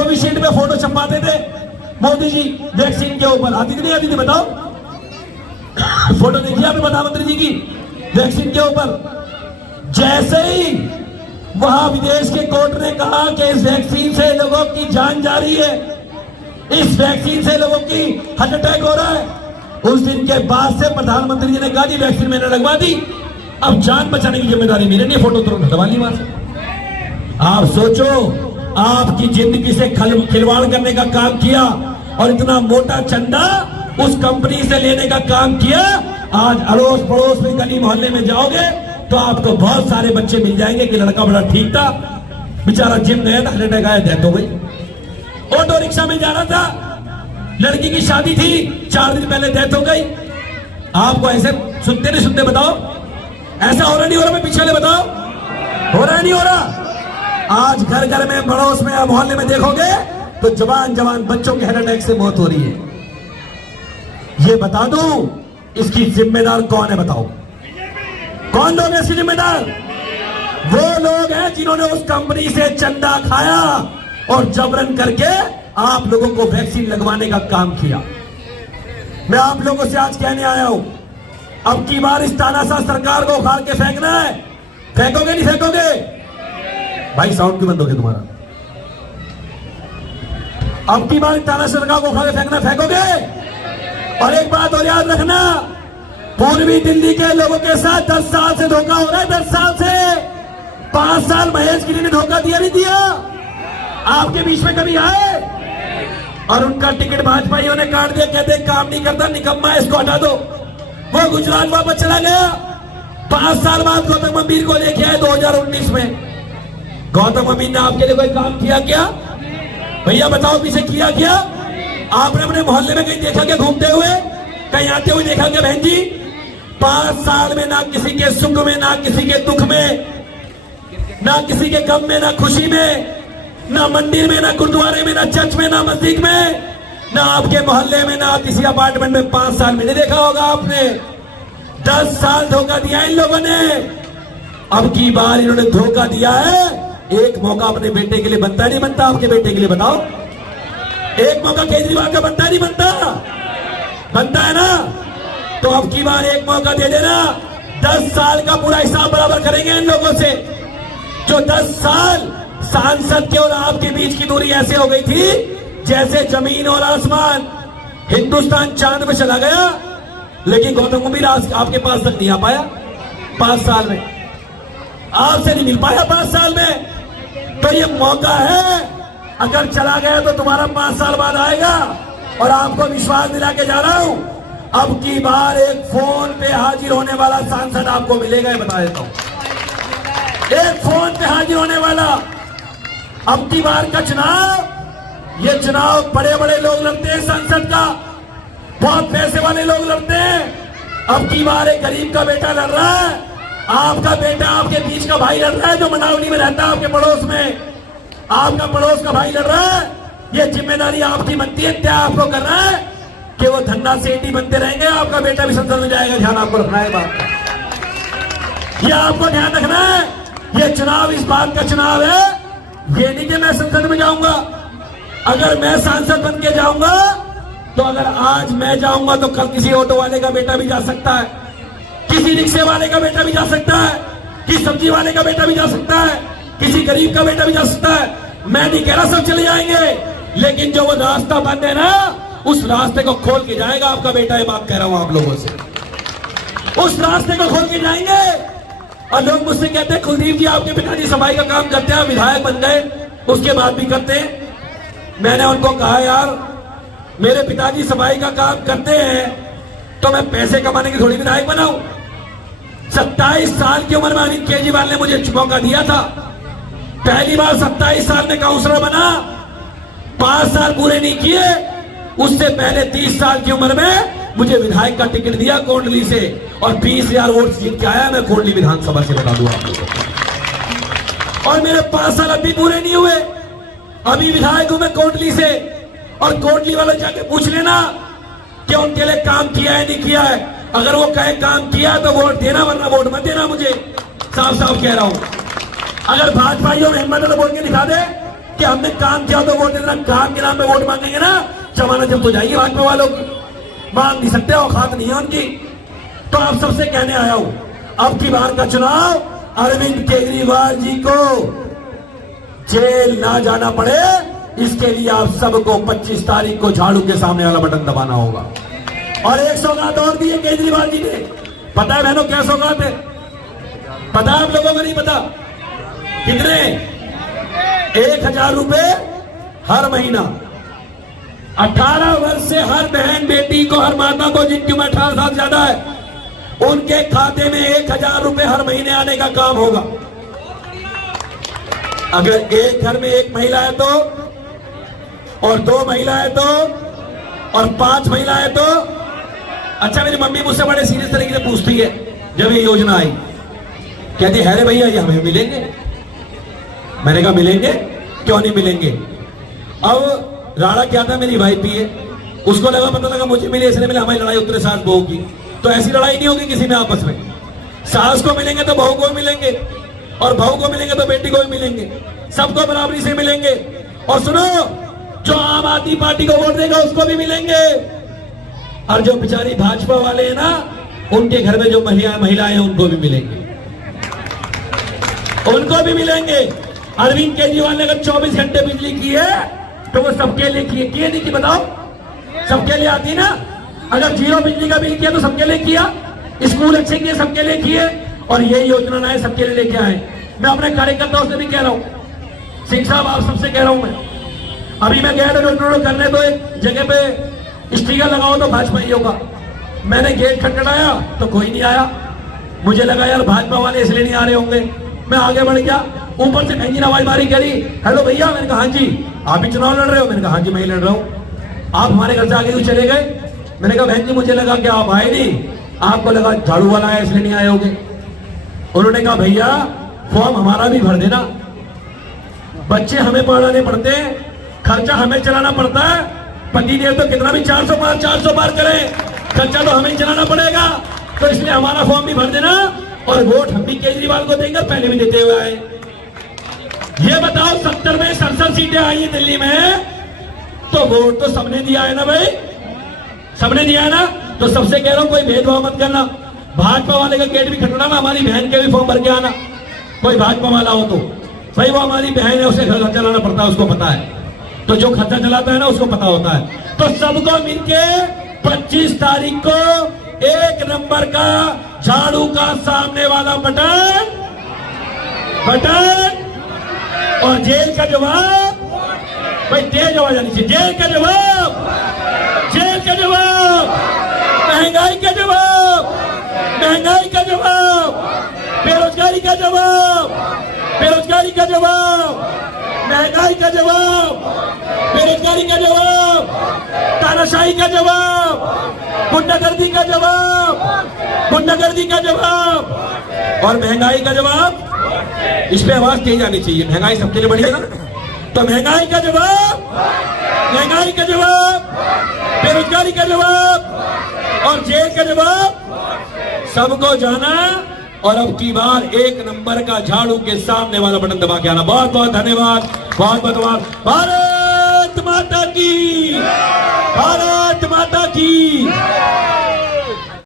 Covishield में photo छपवाते थे Modi ji vaccine के ऊपर, आती थी नहीं आती थी बताओ? फोटो देखिए आपने प्रधानमंत्री जी की वैक्सीन के ऊपर। जैसे ही वहां विदेश के कोर्ट ने कहा कि इस वैक्सीन से लोगों की जान जा रही है, इस वैक्सीन से लोगों की हार्ट अटैक हो रहा है, उस दिन के बाद से प्रधानमंत्री जी ने कहा कि वैक्सीन मैंने लगवा दी, अब जान बचाने की जिम्मेदारी मेरी नहीं, फोटो तुरंत हटवा ली वहां से। आप सोचो, आपकी जिंदगी से खिलवाड़ करने का काम किया और इतना मोटा चंदा उस कंपनी से लेने का काम किया। आज अड़ोस पड़ोस में गली मोहल्ले में जाओगे तो आपको बहुत सारे बच्चे मिल जाएंगे कि लड़का बड़ा ठीक था, बेचारा जिम गया था, हार्ट अटैक आया, डेथ हो गई। ऑटो रिक्शा में जा रहा था, लड़की की शादी थी, 4 दिन पहले डेथ हो गई। आपको ऐसे सुनते नहीं सुनते बताओ? ऐसा हो रहा नहीं हो रहा? मैं पीछे वाले बताओ, हो रहा नहीं हो रहा? आज घर घर में, पड़ोस में, मोहल्ले में देखोगे तो जवान जवान बच्चों के हार्ट अटैक से मौत हो रही है। ये बता दूं, इसकी जिम्मेदार कौन है बताओ? कौन लोग हैं इसके जिम्मेदार? वो लोग हैं जिन्होंने उस कंपनी से चंदा खाया और जबरन करके आप लोगों को वैक्सीन लगवाने का काम किया। मैं आप लोगों से आज कहने आया हूं, अब की बार इस तानाशाह सरकार को उखाड़ के फेंकना है। फेंकोगे नहीं फेंकोगे? भाई साउंड क्यों बंद हो गया तुम्हारा? अब की बार तानाशाह सरकार को उखाड़ के फेंकना, फेंकोगे? और एक बात और याद रखना, पूर्वी दिल्ली के लोगों के साथ 10 साल से धोखा हो रहा है, 10 साल से। 5 साल महेश गिरी ने धोखा दिया नहीं दिया? आपके बीच में कभी आए? और उनका टिकट भाजपाइयों ने काट दिया, कहते काम नहीं करता, निकम्मा, इसको हटा दो। वो गुजरात वापस चला गया। 5 साल बाद गौतम गंभीर को लेके आए 2019 में। गौतम गंभीर ने आपके लिए कोई काम किया क्या? भैया बताओ, पीछे किया क्या? आपने अपने मोहल्ले में कहीं देखा क्या घूमते हुए? कहीं आते हुए देखा क्या बहन जी? 5 साल में ना किसी के सुख में, ना किसी के दुख में, ना किसी के गम में, ना खुशी में, ना मंदिर में, ना गुरुद्वारे में, ना चर्च में, ना मस्जिद में, ना आपके मोहल्ले में, ना किसी अपार्टमेंट में 5 साल में नहीं देखा होगा आपने। 10 साल धोखा दिया इन लोगों ने। अब की बार इन्होंने धोखा दिया है। एक मौका अपने बेटे के लिए बनता नहीं बनता? आपके बेटे के लिए बताओ, एक मौका केजरीवाल का बनता नहीं बनता? बनता है ना? तो अब की बार एक मौका दे देना। 10 साल का पूरा हिसाब बराबर करेंगे इन लोगों से। जो 10 साल सांसद के और आपके बीच की दूरी ऐसे हो गई थी जैसे जमीन और आसमान। हिंदुस्तान चांद पे चला गया, लेकिन गौतम गंभीर आपके पास तक नहीं आ पाया 5 साल में। आपसे नहीं मिल पाया 5 साल में। तो ये मौका है, अगर चला गया तो तुम्हारा 5 साल बाद आएगा। और आपको विश्वास दिला के जा रहा हूं, अब की बार एक फोन पे हाजिर होने वाला सांसद आपको मिलेगा, बता देता हूं। एक फोन पे हाजिर होने वाला। अब की बार का चुनाव, ये चुनाव बड़े बड़े लोग लड़ते हैं संसद का, बहुत पैसे वाले लोग लड़ते हैं। अब की बार एक गरीब का बेटा लड़ रहा है, आपका बेटा आपके बीच का भाई लड़ रहा है जो मनावली में रहता है, आपके पड़ोस में आपका पड़ोस का भाई लड़ रहा है। ये जिम्मेदारी आपकी बनती है। क्या आपको करना है कि वो धन्ना सेठी बनते रहेंगे, आपका बेटा भी संसद में जाएगा। ध्यान आपको रखना है बात का, ये आपको ध्यान रखना है। ये चुनाव इस बात का चुनाव है, ये नहीं कि मैं संसद में जाऊंगा। अगर मैं सांसद बन के जाऊंगा तो अगर आज मैं जाऊंगा तो कल किसी ऑटो वाले का बेटा भी जा सकता है, किसी रिक्शे वाले का बेटा भी जा सकता है, किसी सब्जी वाले का बेटा भी जा सकता है, किसी गरीब का बेटा भी जा सकता है। मैं नहीं कह रहा सब चले जाएंगे, लेकिन जो वो रास्ता बंद है ना, उस रास्ते को खोल के जाएगा आपका बेटा। ये बात कह रहा हूं आप लोगों से, उस रास्ते को खोल के जाएंगे। और लोग मुझसे कहते हैं कुलदीप जी आपके पिताजी सफाई का काम करते हैं, विधायक बन गए, उसके बाद भी करते हैं। मैंने उनको कहा यार मेरे पिताजी सफाई का काम करते हैं तो मैं पैसे कमाने की थोड़ी विधायक बनाऊं। 27 साल की उम्र में अरविंद केजरीवाल ने मुझे मौका दिया था, पहली बार 27 साल में काउंसलर बना, 5 साल पूरे नहीं किए। उससे पहले 30 साल की उम्र में मुझे विधायक का टिकट दिया कोंडली से, और 20,000 वोट जीत के आया मैं कोंडली विधानसभा से, बता दूं आप लोगों। और मेरे 5 साल अभी पूरे नहीं हुए, अभी विधायक हूं मैं कोंडली से। और कोंडली वाले जाके पूछ लेना कि उनके लिए काम किया है नहीं किया है। अगर वो कहे काम किया तो वोट देना, वरना वोट मत देना। मुझे साफ साफ कह रहा हूं। अगर भाजपाइयों में हिम्मत है तो बोल के दिखा दे कि हमने काम किया तो वोट देना, काम के नाम पे वोट मांगेंगे ना, जमाना जब तो जाएगी भाजपा वालों की, मांग नहीं सकते, औकात नहीं है उनकी। तो आप सबसे कहने आया हूं, अब की बार का चुनाव अरविंद केजरीवाल जी को जेल ना जाना पड़े, इसके लिए आप सबको 25 तारीख को झाड़ू के सामने वाला बटन दबाना होगा। और एक सौगात और दी है केजरीवाल जी ने, पता है बहनों क्या सौगात है? पता है आप लोगों को? नहीं पता? कितने? 1000 रुपए हर महीना, 18 वर्ष से हर बहन बेटी को, हर माता को जिनकी उम्र 18 साल ज्यादा है, उनके खाते में 1000 रुपए हर महीने आने का काम होगा। अगर एक घर में एक महिला है तो, और 2 महिला है तो, और 5 महिला है तो। अच्छा, मेरी मम्मी मुझसे बड़े सीरियस तरीके से पूछती है जब ये योजना आई, कहती है रे भैया ये हमें मिलेंगे? मैंने कहा मिलेंगे, क्यों नहीं मिलेंगे। अब राणा क्या था, मेरी वाइफ भी है, उसको लगा, पता लगा मुझे मिले इसलिए मिले, हमारी लड़ाई उतरे सास बहू की, तो ऐसी लड़ाई नहीं होगी किसी में आपस में। सास को मिलेंगे तो बहू को भी मिलेंगे, और बहू को मिलेंगे तो बेटी को भी मिलेंगे, सबको बराबरी से मिलेंगे। और सुनो, जो आम आदमी पार्टी को वोट देगा उसको भी मिलेंगे, और जो बेचारी भाजपा वाले हैं ना, उनके घर में जो महिलाएं हैं उनको भी मिलेंगे, उनको भी मिलेंगे। अरविंद केजरीवाल ने अगर 24 घंटे बिजली की है तो वो सबके लिए किए नहीं की? बताओ, सबके लिए आती ना। अगर 0 बिजली का बिल किया तो सबके लिए किया, स्कूल अच्छे किए सबके लिए किए, और ये योजना नए सबके लिए लेके आए। मैं अपने कार्यकर्ताओं से भी कह रहा हूं, सिंह साहब आप सबसे कह रहा हूं मैं, अभी मैं गया था डोर करने, तो एक जगह पे स्टिकर लगाओ तो भाजपाइयों का, मैंने गेट खटखटाया तो कोई नहीं आया, मुझे लगा यार भाजपा वाले इसलिए नहीं आ रहे होंगे, मैं आगे बढ़ गया, ऊपर से बहन जी ने आवाज मारी, कह रही हेलो भैया। मैंने कहा हाँ जी, आप भी चुनाव लड़ रहे हो? मैंने कहा हाँ जी मैं ही लड़ रहा हूँ। आप हमारे घर से आगे क्यों चले गए? मैंने कहा बहन जी मुझे लगा कि आप आए नहीं, आपको लगा झाड़ू वाला है इसलिए नहीं आए होंगे। उन्होंने कहा भैया फॉर्म हमारा भी भर देना, बच्चे हमें पढ़ाने पड़ते हैं, खर्चा हमें चलाना पड़ता है, पति देव तो कितना भी 400 पार करें, खर्चा तो हमें चलाना पड़ेगा, तो इसलिए हमारा फॉर्म भी भर देना, और वोट हम भी केजरीवाल को देंगे, पहले भी देते हुए आए। ये बताओ 70 में 67 सीटें आई है दिल्ली में, तो वोट तो सबने दिया है ना भाई, सबने दिया है ना। तो सबसे कह रहा हूं कोई भेदभाव मत करना, भाजपा वाले का गेट भी खटखटाना, हमारी बहन के भी फॉर्म भर के आना, कोई भाजपा वाला हो तो भाई, वो हमारी बहन है, उसे घर चलाना पड़ता है, उसको पता है, तो जो खर्चा चलाता है ना उसको पता होता है। तो सबको मिलके 25 तारीख को 1 नंबर का झाड़ू का सामने वाला बटन, और जेल का जवाब, भाई तेज आवाज आनी चाहिए, जेल का जवाब, जेल का जवाब, महंगाई का जवाब, महंगाई का जवाब, बेरोजगारी का जवाब, बेरोजगारी का जवाब, महंगाई का जवाब, बेरोजगारी का जवाब, तानाशाही का जवाब, गुंडागर्दी का जवाब, गुंडागर्दी का जवाब, और महंगाई का जवाब। इस पे आवाज तेज आनी चाहिए, महंगाई सबके लिए बढ़ी है ना, तो महंगाई का जवाब, महंगाई का जवाब, बेरोजगारी का जवाब, और जेल का जवाब, सबको जाना, और अब की बार 1 नंबर का झाड़ू के सामने वाला बटन दबा के आना। बहुत बहुत धन्यवाद, बहुत बहुत धन्यवाद। भारत माता की, भारत माता की।